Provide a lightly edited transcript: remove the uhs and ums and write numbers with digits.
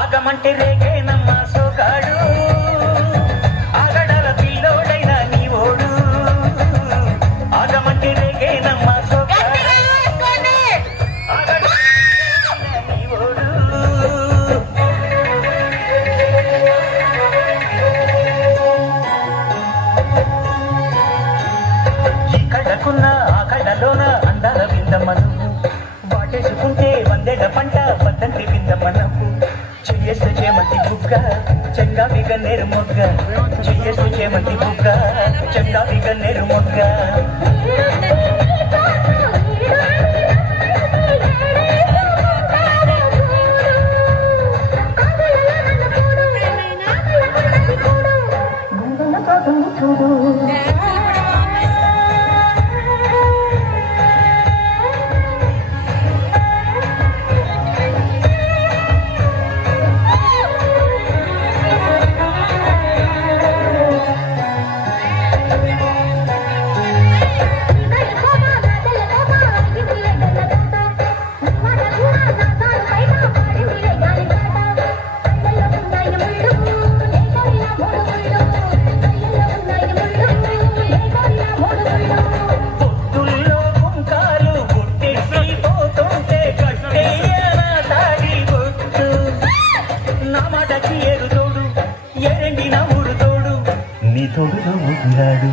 ఆగమంటే రేగేనమ్మా సోగాడు ఆగడాల పిల్లోడైనా నీ ఓడు ఆగమంటే రేగేనమ్మా సోగాడు ఆగడాల నీ ఓడు ఈ కళ్ళకున్న ఆ కళ్ళలోన అందాల విందమ్మను వాటేసుకుంటే వందేళ్ల పంట పద్దంటి విందమ్మనకు చెయ్యేస్తు చేమంతి బుగ్గ చెంగావిగ నేరు మొగ్గ చెయ్యేస్తు చేమంతి బుగ్గ చెంగావిగ నేరు మొగ్గ చూడు తోడులో ఊరాడు